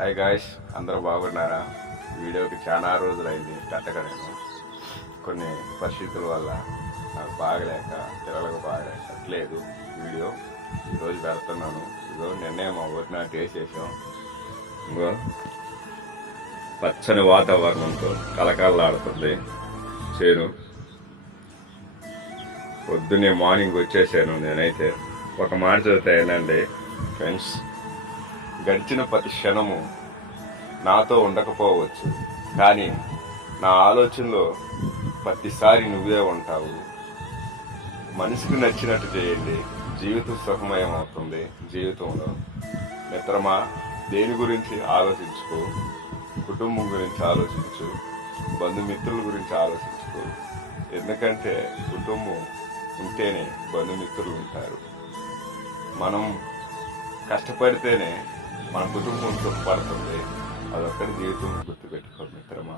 Hi guys, అందరూ బాగున్నారా? వీడియోకి చాలా రోజులైంది పెట్టక నేను కొన్ని పరిస్థితుల వల్ల నాకు బాగలేక బాగలేకట్లేదు వీడియో ఈరోజు పెడుతున్నాను. ఇదిగో నిన్నే మా ఊరిన వేసేసాం. ఇంకో పచ్చని వాతావరణంతో కలకలలాడుతుంది చేను. పొద్దున్నే మార్నింగ్ వచ్చేసాను నేనైతే. ఒక మాట చదివితే ఏంటండి ఫ్రెండ్స్, గడిచిన ప్రతి క్షణము నాతో ఉండకపోవచ్చు, కానీ నా ఆలోచనలో ప్రతిసారి నువ్వే ఉంటావు. మనసుకు నచ్చినట్టు చేయండి, జీవితం సుఖమయం అవుతుంది. జీవితంలో మిత్రమా, దేని గురించి ఆలోచించుకో, కుటుంబం గురించి ఆలోచించు, బంధుమిత్రుల గురించి ఆలోచించుకో. ఎందుకంటే కుటుంబం ఉంటేనే బంధుమిత్రులు ఉంటారు. మనం కష్టపడితేనే మన కుటుంబం సుఖపడుతుంది. అదొక్కటి జీవితం గుర్తుపెట్టుకో మిత్రమా.